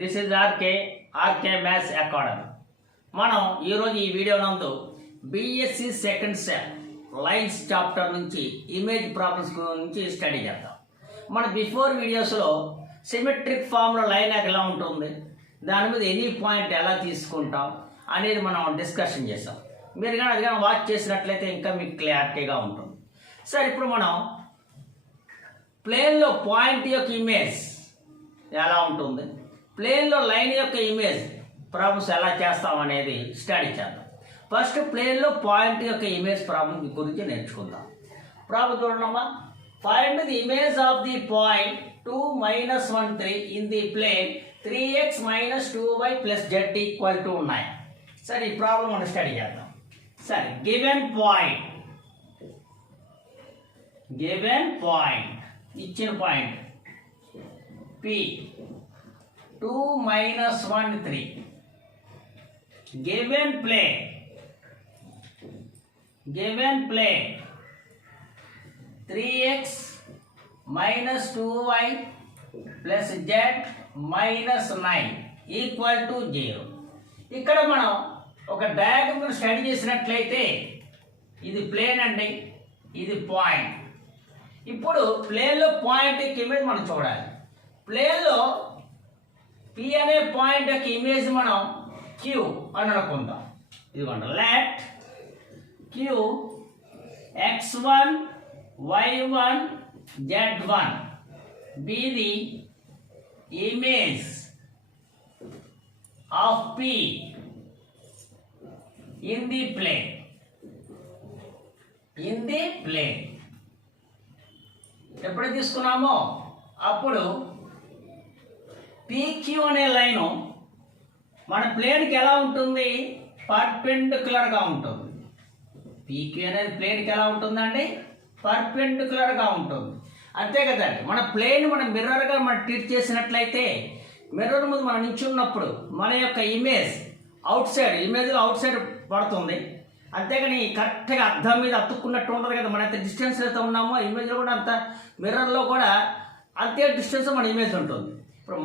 This is RK maths academy. మనం ఈరోజు ఈ వీడియో నందు BSc second sem lines chapter నుంచి ఇమేజ్ ప్రాబ్లమ్స్ గురించి స్టడీ చేద్దాం. మన బిఫోర్ వీడియోస్లో సిమెట్రిక్ ఫామ్లో లైన్ ఎలా ఉంటుంది, దాని మీద ఎనీ పాయింట్ ఎలా తీసుకుంటాం అనేది మనం డిస్కషన్ చేసాం. మీరు కానీ అది కానీ వాచ్ చేసినట్లయితే ఇంకా మీకు క్లారిటీగా ఉంటుంది. సరే, ఇప్పుడు మనం ప్లేన్లో పాయింట్ యొక్క ఇమేజ్ ఎలా ఉంటుంది, ప్లేన్లో లైన్ యొక్క ఇమేజ్ ప్రాబ్లమ్స్ ఎలా చేస్తాం అనేది స్టడీ చేద్దాం. ఫస్ట్ ప్లేన్లో పాయింట్ యొక్క ఇమేజ్ ప్రాబ్లం గురించి నేర్చుకుందాం. ప్రాబ్లం చూడండమ్మా. Find the image of the point 2, -1, 3 in the plane 3x - 2y + z = 9. సరే, ఈ ప్రాబ్లం మనం స్టడీ చేద్దాం. సరే, గివెన్ పాయింట్ ఇచ్చిన point P 2, -1, 3 given plane 3x - 2y + z - 9 = 0. ఇక్కడ మనం ఒక డయాగ్రమ్ స్టడీ చేసినట్లయితే ఇది ప్లేన్ అండి, ఇది పాయింట్. ఇప్పుడు ప్లేన్లో పాయింట్ యొక్క ఇమేజ్ మనం చూడాలి. ప్లేన్లో P అనే పాయింట్ యొక్క ఇమేజ్ మనం Q అని అనుకుందాం. ఇదిగోండి, let Q x1 y1 z1 be the image of P in the plane. ఎప్పుడు తీసుకున్నామో అప్పుడు PQ అనే లైను మన ప్లేన్కి ఎలా ఉంటుంది, పర్పెండిక్యులర్గా ఉంటుంది. PQ అనేది ప్లేన్కి ఎలా ఉంటుందండి, పర్పెండిక్యులర్గా ఉంటుంది. అంతే కదండి. మన ప్లేన్ మనం మిర్రర్గా మనం ట్రీట్ చేసినట్లయితే మిర్రర్ ముందు మనం నిల్చున్నప్పుడు మన యొక్క ఇమేజ్ అవుట్ సైడ్ పడుతుంది. అంతేగాని కరెక్ట్గా అద్దం మీద అతుక్కున్నట్టు ఉంటుంది కదా. మన ఎంత డిస్టెన్స్ అయితే ఉన్నామో ఇమేజ్లో కూడా అంత మిర్రర్లో కూడా అంతే డిస్టెన్స్ మన ఇమేజ్ ఉంటుంది. ఇప్పుడు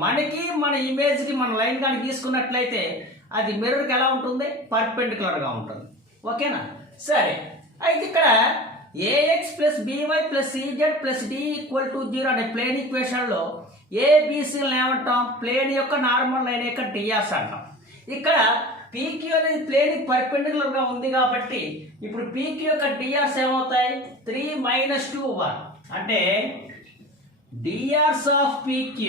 మన ఇమేజ్కి మన లైన్ కానీ తీసుకున్నట్లయితే అది మిర్రర్కి ఎలా ఉంటుంది, పర్పెండిక్యులర్గా ఉంటుంది. ఓకేనా? సరే, అయితే ఇక్కడ ax + by + cz + d = 0 అనే ప్లేన్ ఈక్వేషన్లో ఏబిసిలను ఏమంటాం, ప్లేన్ యొక్క నార్మల్ లైన్ యొక్క డిఆర్స్ అంటాం. ఇక్కడ PQ అనేది ప్లేన్ పర్పెండిక్యులర్గా ఉంది కాబట్టి ఇప్పుడు PQ యొక్క డిఆర్స్ ఏమవుతాయి, 3 - 2 1 అంటే డిఆర్స్ ఆఫ్ PQ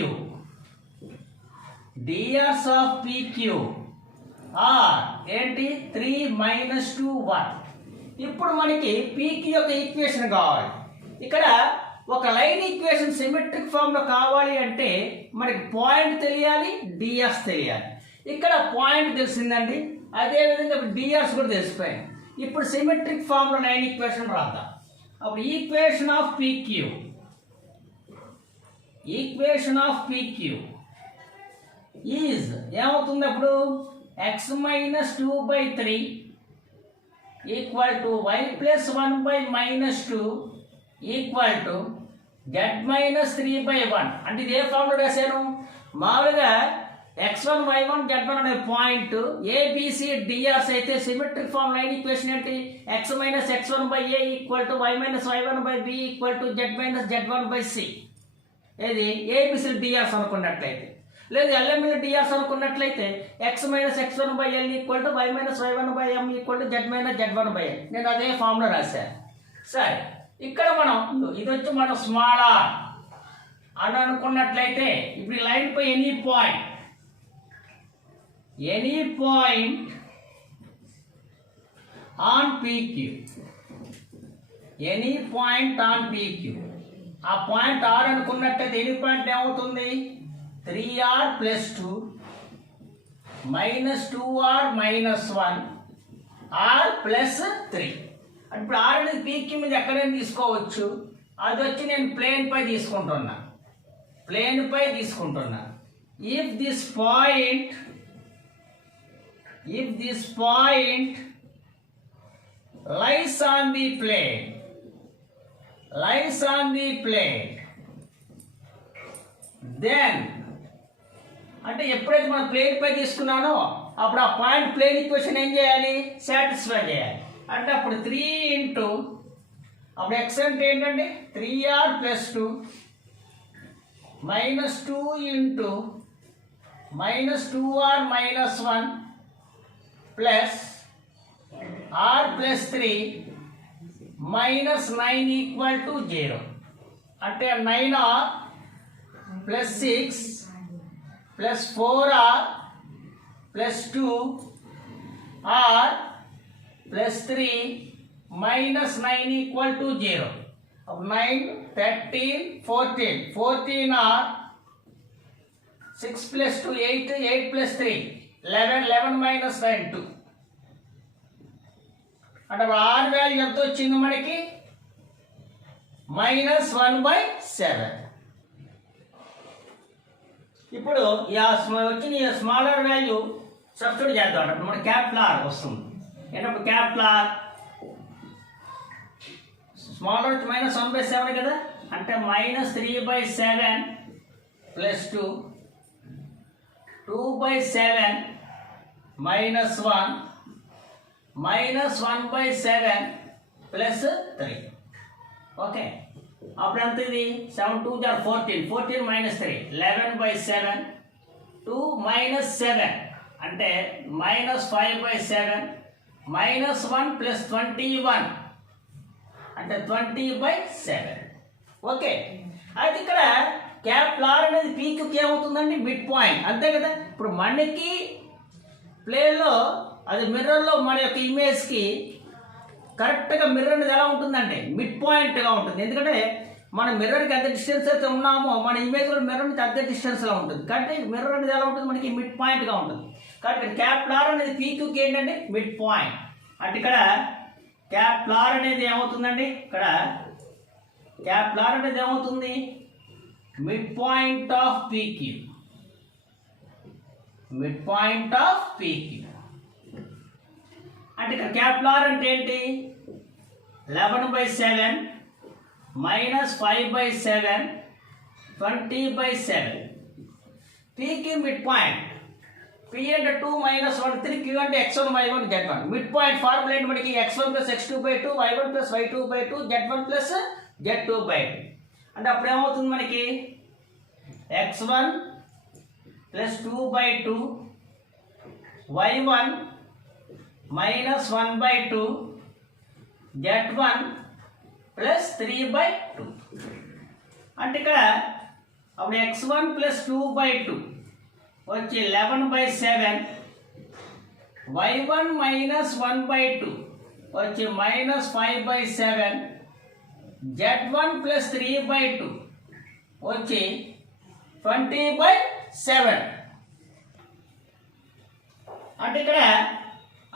ఆర్ ఏంటి, 3 - 2 1. ఇప్పుడు మనకి PQ యొక్క ఈక్వేషన్ కావాలి. ఇక్కడ ఒక లైన్ ఈక్వేషన్ సిమెట్రిక్ ఫామ్లో కావాలి అంటే మనకి పాయింట్ తెలియాలి, డిఆర్స్ తెలియాలి. ఇక్కడ పాయింట్ తెలిసిందండి, అదేవిధంగా డిఆర్స్ కూడా తెలిసిపోయాయి. ఇప్పుడు సిమెట్రిక్ ఫామ్లో లైన్ ఈక్వేషన్ రాద్దాం. అప్పుడు ఈక్వేషన్ ఆఫ్ PQ ఈజ్ ఏమవుతుంది, అప్పుడు x - 2/3 = y + 1/-2 = z - 3/1. అంటే ఇది ఏ ఫామ్లో రాశాను, మామూలుగా x1 y1 z1 అనే పాయింట్ ABCDRs అయితే సిమెట్రిక్ ఫామ్ లైన్ ఈక్వేషన్ ఏంటి, x - x1/a = y - y1/b = z - z1/c. ఏది ABCDRs అనుకున్నట్లయితే, లేదు LMDRs అనుకున్నట్లయితే x - x1/l = y - y1/m = z - z1/n. నేను అదే ఫామ్లో రాశాను. సరే, ఇక్కడ మనం ఇది వచ్చి మనం స్మాల్ r అని అనుకున్నట్లయితే ఇప్పుడు ఈ లైన్ పై ఎనీ పాయింట్ ఆన్ PQ, ఆ పాయింట్ R అనుకున్నట్లయితే ఎనీ పాయింట్ ఏమవుతుంది, 3r + 2 - 2r - 1 r + 3. ఇప్పుడు R అనేది PQ మీద ఎక్కడైనా తీసుకోవచ్చు. అది వచ్చి నేను ప్లేన్ పై తీసుకుంటున్నా. If this point lies on the plane, then అంటే ఎప్పుడైతే మనం ప్లేన్ పై తీసుకున్నానో అప్పుడు ఆ పాయింట్ ప్లేన్ ఈక్వేషన్ ఏం చేయాలి, సాటిస్ఫై చేయాలి. అంటే అప్పుడు 3 ఇంటూ అప్పుడు ఎక్స్ అంటే ఏంటంటే 3r plus 2 minus 2 into minus 2r minus 1 plus r plus 3 minus 9 equal to 0. అంటే 9r plus 6 plus 4r plus 2r plus 3 minus 9 equal to 0. 9 13 14r 6 plus 2 8 8 plus 3 11 11 minus 9 2. అంటే r వాల్యూ ఎంత వచ్చింది మనకి, -1/7. ఇప్పుడు వచ్చిన స్మాలర్ వాల్యూ సబ్స్టిట్యూట్ చేద్దాం. అప్పుడు మనకి క్యాపిటల్ R వస్తుంది. ఏంటప్పుడు క్యాపిటల్ R స్మాలర్ -1/7 కదా, అంటే -3/7 ప్లస్ 2 2/7 మైనస్ 1 -1/7 ప్లస్ 3. ఓకే, అప్పుడు ఎంత ఇది 7 2 14 14 మైనస్ 3 11/7 2 మైనస్ 7 అంటే -5/7 -1 ప్లస్ 21 అంటే 20/7. ఓకే, అయితే ఇక్కడ క్యాపిటల్ R అనేది పీక్కి ఏమవుతుందండి, మిడ్ పాయింట్, అంతే కదా. ఇప్పుడు మనకి ప్లేన్లో అది మిర్రర్లో మన యొక్క ఇమేజ్కి కరెక్ట్గా మిర్రర్ అనేది ఎలా ఉంటుందంటే మిడ్ పాయింట్గా ఉంటుంది. ఎందుకంటే మన మిర్రర్కి ఎంత డిస్టెన్స్ అయితే ఉన్నామో మన ఇమేజ్ కూడా మిర్రర్ నుంచి అంతే డిస్టెన్స్లో ఉంటుంది. కాబట్టి మిర్రర్ అనేది ఎలా ఉంటుంది, మనకి మిడ్ పాయింట్గా ఉంటుంది. కాబట్టి క్యాపిటల్ R అనేది పీక్కి ఏంటంటే మిడ్ పాయింట్. అంటే ఇక్కడ క్యాపిటల్ R అనేది ఏమవుతుందండి, ఇక్కడ క్యాపిటల్ R అనేది ఏమవుతుంది, mid point of PQ, mid point of PQ. అంటే ఇక్కడ క్యాపిటల్ R అంటే ఏంటి, 11/7 minus 5/7 20/7. PQ mid point. P అంటే 2 మైనస్ 1 3, Q అంటే x1 y1 z1. Mid point formula ఏంటి మనకి, x1 plus x2/2 y1 plus y2/2 z1 plus z2/2. అంటే అప్పుడు ఏమవుతుంది మనకి x1 plus 2/2 y1 minus 1/2 z1 plus 3/2. అంటే ఇక్కడ అప్పుడు x1 ప్లస్ 2/2 వచ్చి 11/7 y1 మైనస్ 1/2 వచ్చి మైనస్ 5/7 z1 ప్లస్ 3/2 వచ్చి 20/7. అంటే ఇక్కడ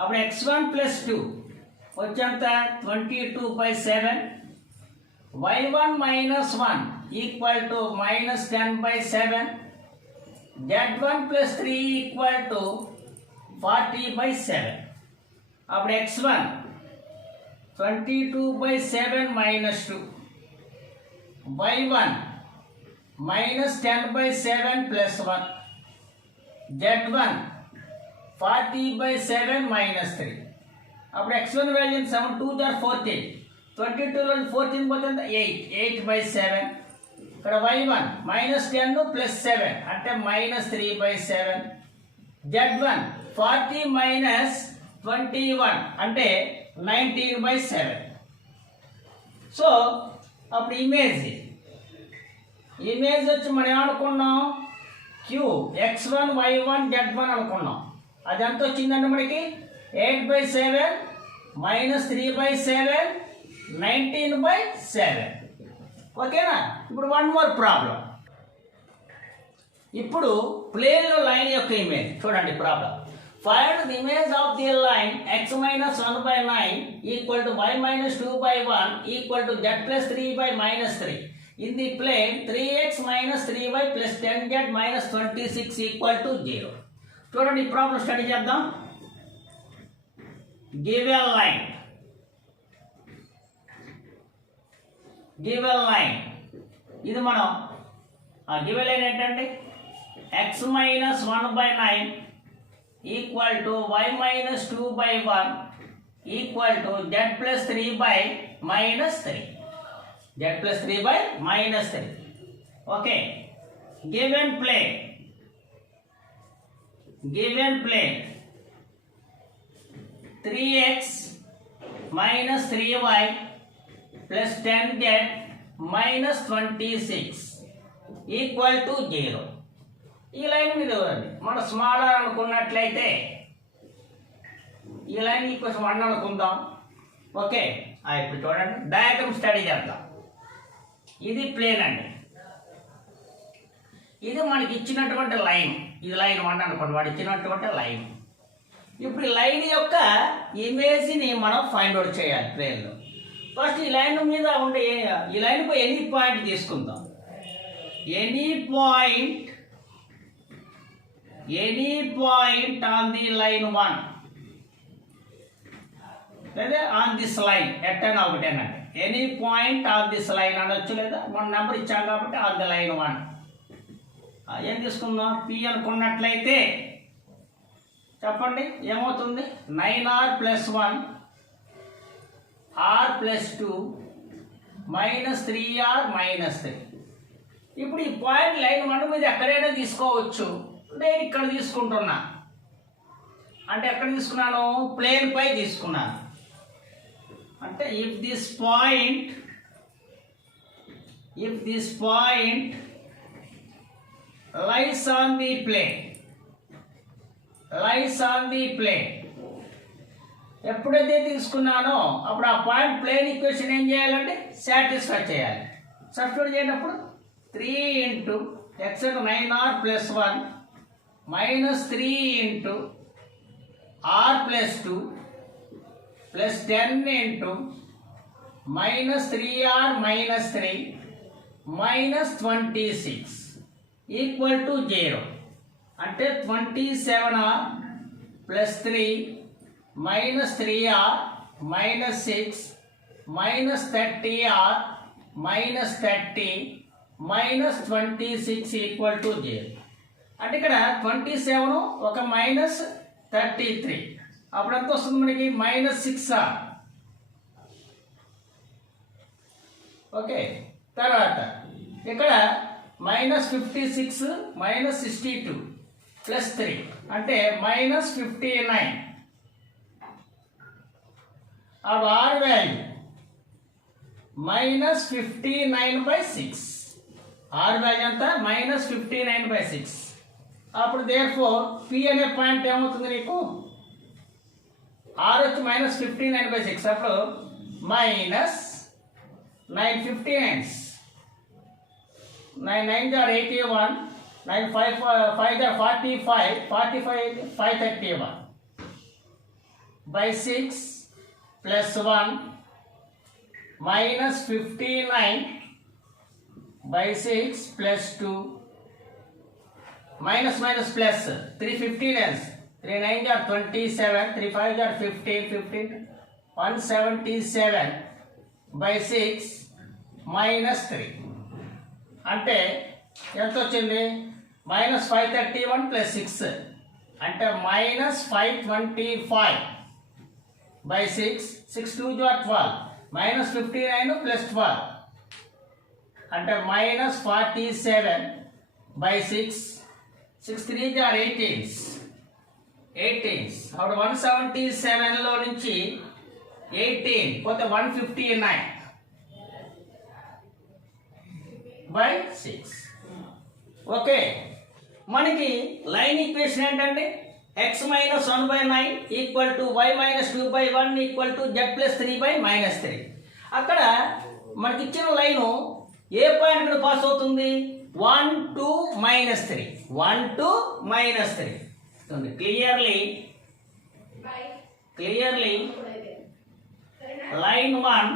అప్పుడు x1 ప్లస్ 2 వచ్చేంత 22/7 y1 minus 1 equal to minus 10/7 z1 plus 3 equal to 40/7. అప్పుడు x1 22/7 minus 2 y1 minus 10/7 plus 1 z1 40/7 minus 3. అప్పుడు x1 వాల్యూ 7 2 14 22లో 14 పోతే 8/7. ఇక్కడ y1 మైనస్ 10 ప్లస్ 7 అంటే మైనస్ 3/7 z1 40 మైనస్ 21 అంటే 19/7. సో అప్పుడు ఇమేజ్ వచ్చి మనం ఏమనుకున్నాం, q x1 y1 z1 అనుకున్నాం. అది ఎంత వచ్చిందంటే మనకి 8/7 మైనస్ 3/7 19/7. ఓకేనా. ఇప్పుడు వన్ మోర్ ప్రాబ్లం. ఇప్పుడు ప్లేన్లో లైన్ యొక్క ఇమేజ్ చూడండి. Problem, find the image of the line x minus 1/9 equal to y minus 2/1 equal to z plus 3/-3 in the plane 3x minus 3y plus 10z minus 26 equal to 0. చూడండి, ఈ problem study చేద్దాం. Give a line, give a line. ఇది మనం give a line ఏంటండి, x minus 1 by 9 equal to y minus 2 by 1 equal to z plus 3 by minus 3. Z plus 3 by minus 3. Okay. Given plane 3x minus 3y plus 10z minus 26 equal to 0. ఈ line మీద మనం smaller అనుకున్నట్లయితే ఈ line equals 1 అనుకుందాం. Okay, ఇప్పుడు చూడండి, diagram study చేద్దాం. ఇది ప్లేన్ అండి, ఇది మనకి ఇచ్చినటువంటి లైన్, ఇది లైన్ 1 అనుకోండి, వాడు ఇచ్చినటువంటి లైన్. ఇప్పుడు ఈ లైన్ యొక్క ఇమేజ్ని మనం ఫైండ్ అవుట్ చేయాలి ప్లేన్లో. ఫస్ట్ ఈ లైన్ మీద ఉండే ఈ లైన్పై ఎనీ పాయింట్ తీసుకుందాం. Any point on the line 1 లేదా ఆన్ దిస్ లైన్ ఎట్టైనా ఒకటేనండి. Any point on this line అనొచ్చు, లేదా మన నెంబర్ ఇచ్చాం కాబట్టి ఆన్ ది లైన్ 1 ఏం తీసుకుందాం. పి అనుకున్నట్లయితే చెప్పండి ఏమవుతుంది, 9r + 1 r + 2 -3r -3. ఇప్పుడు ఈ పాయింట్ లైన్ 1 మీద ఎక్కడైనా తీసుకోవచ్చు. నేను ఇక్కడ తీసుకుంటున్నా, అంటే ఎక్కడ తీసుకున్నాను, ప్లేన్ పై తీసుకున్నాను. అంటే if this point lies on the plane, ఎప్పుడైతే తీసుకున్నానో అప్పుడు ఆ పాయింట్ ప్లేన్ ఈక్వేషన్ ఏం చేయాలంటే సాటిస్ఫై చేయాలి. సబ్స్టిట్యూట్ చేయనప్పుడు 3 × x 9r + 1 -3 × r + 2 + 10 × -3r -3 -26 equal to 0. అంటే 27r + 3 -3r -6 -30r -30 -26 equal to 0. అంటే ఇక్కడ 27 ఒక -33, అప్పుడు ఎంత వస్తుంది మనకి, -6r. ఓకే, తర్వాత ఇక్కడ -56 -62 + 3 అంటే -59. అప్పుడు r వాల్యూ -59/6. r వాల్యూ ఎంత, -59/6. అప్పుడు దేర్ఫోర్ p అనే పాయింట్ ఏమవుతుంది నీకు, r వచ్చి -59/6. అప్పుడు -959s 9 9s are 81, 9 5 5 are 45, 45 531 /6 + 1 -59 /6 + 2 minus plus 3 15s, 3 9s are 27, 3 5s are 15, 15 177 /6 -3. అంటే ఎంత వచ్చింది, -531 + 6 అంటే -525 /6, 6 2s are 12, -59 + 12 అంటే -47 /6, 6 3s are 18s. అప్పుడు 177లో నుంచి 18 పోతే 159/6. ఓకే, మనకి లైన్ ఈక్వేషన్ ఏంటంటే x - 1/9 equal to y - 2/1 equal to z + 3 -3. అక్కడ మనకి ఇచ్చిన లైను ఏ పాయింట్ మీద పాస్ అవుతుంది, 1 2 -3, 1 2 -3. Clearly line 1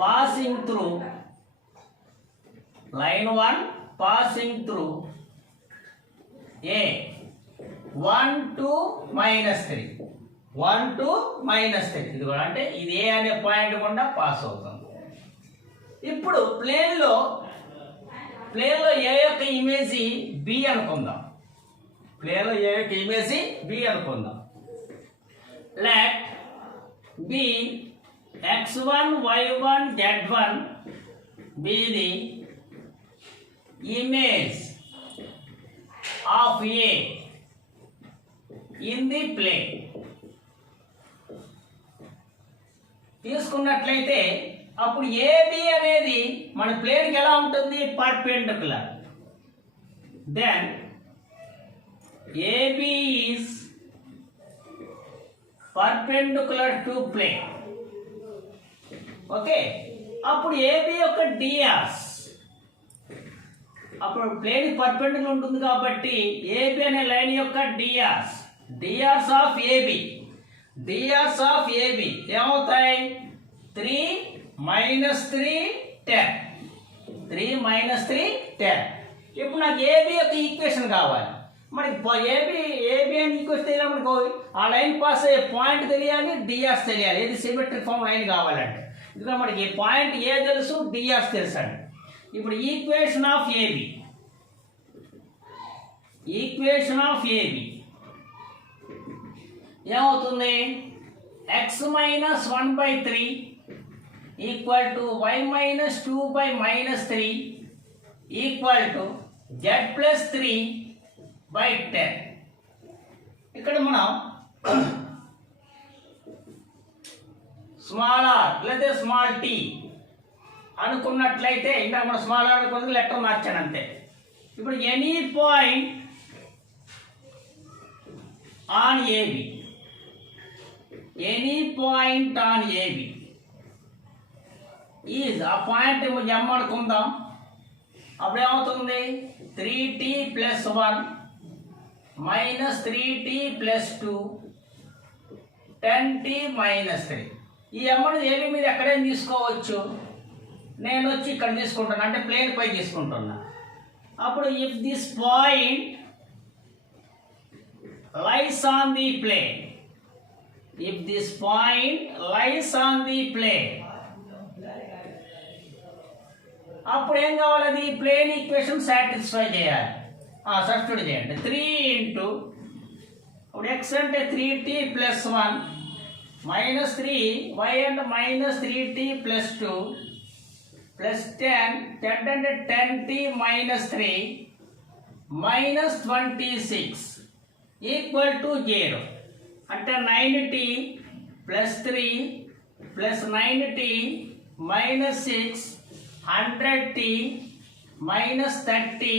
passing through A 1 2 -3, 1 2 -3. ఇది కూడా అంటే ఇది ఏ అనే పాయింట్ గుండా పాస్ అవుతుంది. ఇప్పుడు ప్లేన్లో ప్లేన్లో ఏ యొక్క ఇమేజ్ బి అనుకుందాం. ప్లేన్లో ఏ యొక్క ఇమేజ్ బి అనుకుందాం. Let B x1 y1 z1 be the image of A in the plane. తీసుకున్నట్లయితే అప్పుడు ఏబి అనేది మన ప్లేన్కి ఎలా ఉంటుంది? Perpendicular. Then AB is perpendicular to plane. Okay, అప్పుడు ఏబి యొక్క డిఆర్స్, అప్పుడు ప్లేన్ పర్పెండిక్యులర్ ఉంటుంది కాబట్టి ఏబి అనే లైన్ యొక్క DRs of AB, DRs of AB ఏమవుతాయి? 3 - 3 10. 3 - 3 10. ఇప్పుడు నాకు ఏబి యొక్క ఈక్వేషన్ కావాలి. మనకి ఏబి అని ఈక్వేషన్ తెలియాలి, మనకు ఆ లైన్ పాస్ అయ్యే పాయింట్ తెలియాలి, డిఆర్స్ తెలియాలి. ఏది సిమెట్రిక్ ఫామ్ లైన్ కావాలంటే, ఎందుకంటే మనకి పాయింట్ ఏ తెలుసు, డిఆర్స్ తెలుసు అండి. ఇప్పుడు ఈక్వేషన్ ఆఫ్ ఏబి ఏమవుతుంది? x - 1/3 equal to y - 2/-3 equal to z + 3/10. ఇక్కడ మనం స్మాల్ ఆర్ లేదా స్మాల్ టీ అనుకున్నట్లయితే, ఇంకా మనం స్మాల్ ఆర్ అనుకున్నది లెటర్ మార్చాను అంతే. ఇప్పుడు any point on AB, is ఆ పాయింట్ ఎమ్ అనుకుందాం. అప్పుడు ఏమవుతుంది? 3t + 1 - 3t + 2 10t - 3. ఈ ఎమ్మని ఏబి మీద ఎక్కడైనా తీసుకోవచ్చు. నేను వచ్చి ఇక్కడ తీసుకుంటున్నా, అంటే ప్లేన్ పై తీసుకుంటున్నా. అప్పుడు if this point lies on the plane, అప్పుడు ఏం కావాలి? అది ప్లేన్ ఈక్వేషన్ సాటిస్ఫై చేయాలి. సబ్స్టిట్యూట్ చేయండి. 3 ఇంటూ ఇప్పుడు x అంటే 3t + 1 - 3 y అంటే -3t + 2 + 10 అంటే 10t - 3 - 26 ఈక్వల్ టు 0. అంటే 9t + 3 + 9t - 6 100t - 30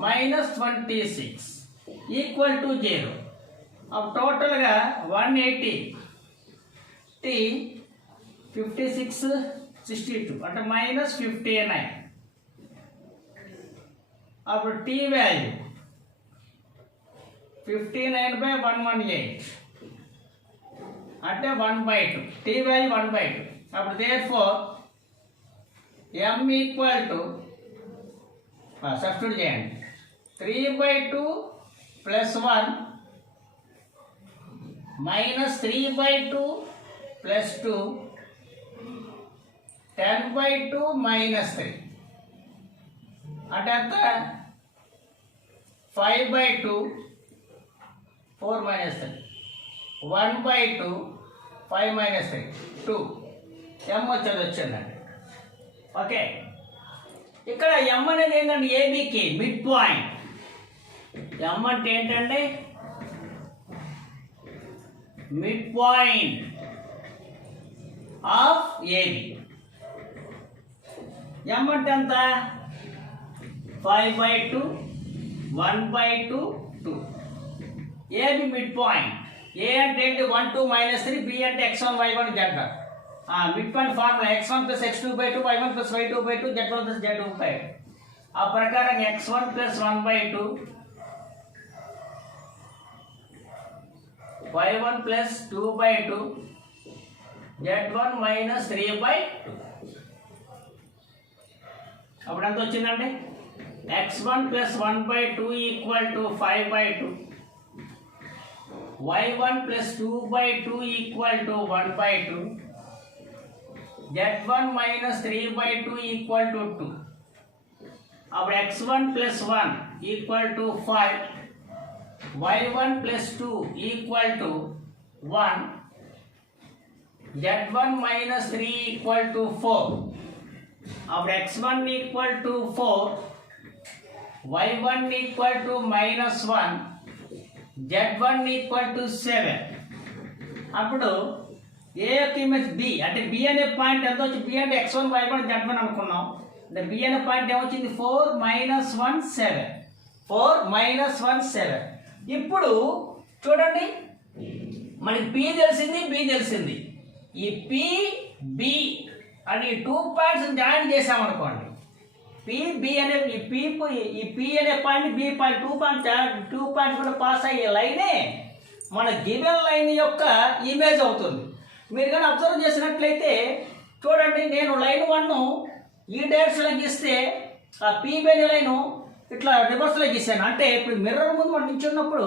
- 26 equal to 0. అప్పుడు టోటల్గా 180 t 56 62 అంటే -59. అప్పుడు t వాల్యూ 59/118 అంటే 1/2. t value 1/2. అప్పుడు therefore m equal to substitute చేయండి. 3/2 + 1 - 3/2 + 2 10/2 - 3 అంటే ఎంత? 5/2 4 - 3 1/2 5 - 3 2 m వచ్చిందండి. ఓకే, ఇక్కడ m అనేది ఏంటంటే ఏబికి మిడ్ పాయింట్. m అంటే ఏంటంటే mid point of AB. m అంటే ఎంత? 5/2 1/2 2. AB mid point. ఏ అంటే ఏంటి? 1 2 - 3, బి అంటే x1 y1 z1. Mid point formula x1 + x2/2 y1 + y2/2 z1 + z2/2. ఆ ప్రకారం x1 + 1/2 y1 + 2/2 z1 - 3/2. అప్పుడు ఎంత వచ్చిందండి? x1 + 1/2 equal to 5/2 y1 + 2/2 equal to 1/2 z1 - 3/2 equal to 2. అప్పుడు x1 plus 1 equal to 5, y1 plus 2 equal to 1, z1 minus 3 equal to 4. అప్పుడు x1 equal to 4, y1 equal to minus 1, z1 equal to 7. అప్పుడు ఏ యొక్క image B అంటే B అనే point ఎంత వచ్చి B అంటే x1 y1 z1 అనుకున్నాం. అంటే బి అనే పాయింట్ ఏమొచ్చింది 4 మైనస్ 1 7, 4 మైనస్ 1 7. ఇప్పుడు చూడండి మనకి పి తెలిసింది బి తెలిసింది. ఈ పి బి అని 2 పాయింట్స్ జాయిన్ చేసామనుకోండి, పి బి అనే ఈ పి అనే పాయింట్ బి పాయింట్ 2 పాయింట్స్ కూడా పాస్ అయ్యే లైనే మన గివెన్ లైన్ యొక్క ఇమేజ్ అవుతుంది. మీరు కానీ అబ్జర్వ్ చేసినట్లయితే చూడండి, నేను లైన్ 1 ఈ డైరెక్షన్లో గీస్తే ఆ పి బి అనే లైను ఇట్లా రివర్స్లో గీసాను. అంటే ఇప్పుడు మిర్రర్ ముందు మనం నిల్చున్నప్పుడు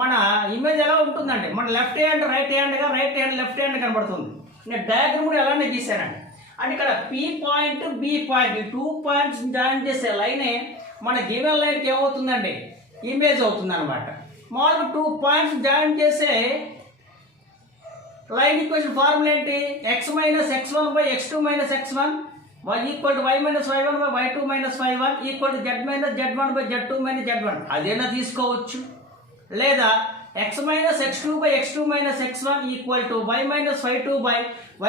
మన ఇమేజ్ ఎలా ఉంటుందండి, మన లెఫ్ట్ హ్యాండ్ రైట్ హ్యాండ్గా, రైట్ హ్యాండ్ లెఫ్ట్ హ్యాండ్ కనబడుతుంది. నేను డయాగ్రమ్ కూడా ఎలానే గీసానండి. అంటే ఇక్కడ పి పాయింట్ బి పాయింట్ ఈ 2 పాయింట్స్ జాయిన్ చేసే లైనే మన గివెన్ లైన్కి ఏమవుతుందండి, ఇమేజ్ అవుతుంది అనమాట. మామూలుగా 2 పాయింట్స్ జాయిన్ చేసే లైన్ ఈక్వేషన్ ఫార్ములా ఏంటి, x minus x1 by x2 minus x1 y equal to y minus y1 by y2 minus y1 equal to z minus z1 by z2 minus z1. అదేనా తీసుకోవచ్చు. లేదా x minus x2 by x2 minus x1 equal to y minus y2 by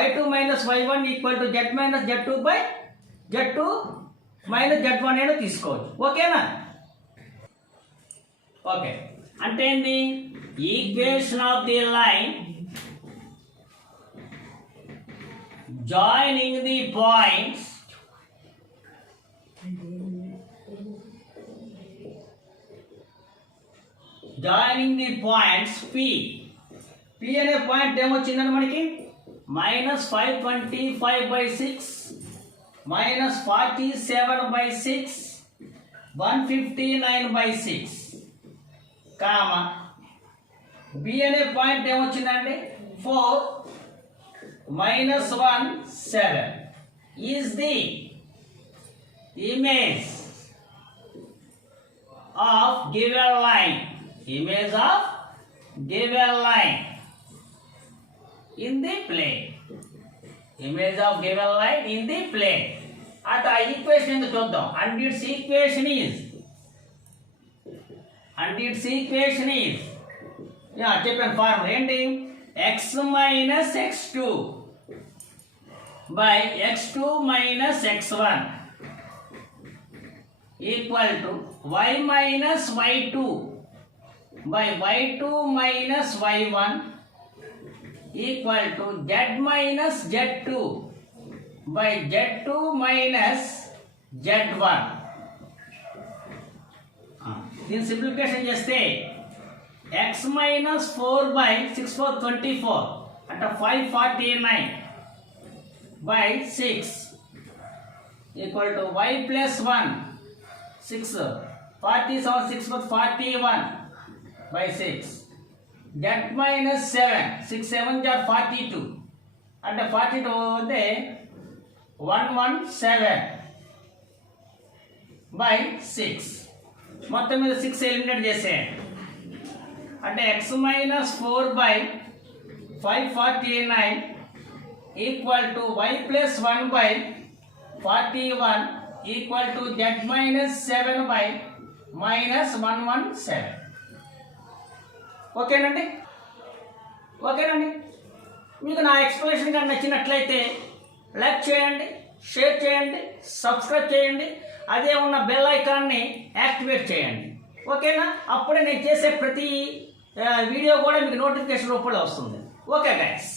y2 minus y1 equal to z minus z2 by z2 minus z1 అయినా తీసుకోవచ్చు. ఓకేనా? Okay, అంటే ఏంటి, equation of the line joining the points P అనే point ఏమొచ్చిందండి మనకి minus 525/6 minus 47/6 159/6 comma B అనే point ఏమొచ్చిందండి 4 minus 1 7 is the image of given line, image of given line in the plane, image of given line in the plane. at a equation endu chuddam, and its equation is చెప్పాను formula ఏంటి, x minus x2 by x2 minus x1 equal to y minus y2 by y2 minus y1 equal to z minus z2 by z2 minus z1. దీని simplification చేస్తే x minus 4 by 6 4 24 అంటే 549 by 6 equal to y plus 1 6 47 6 41 by 6 z minus 7 6 7 are 42 అంటే 42 అంటే 117 by 6 మొత్తం మీద 6 eliminate చేసేయండి. అంటే x minus 4 by 549 equal to y plus 1 by 41 equal to z minus 7 by minus 117. ఓకేనండి? మీకు నా ఎక్స్ప్లెనేషన్ కానీ నచ్చినట్లయితే లైక్ చేయండి, షేర్ చేయండి, సబ్స్క్రైబ్ చేయండి, అదే ఉన్న బెల్ ఐకాన్ని యాక్టివేట్ చేయండి. ఓకేనా? అప్పుడే నేను చేసే ప్రతి వీడియో కూడా మీకు నోటిఫికేషన్ రూపంలో వస్తుంది. Okay guys.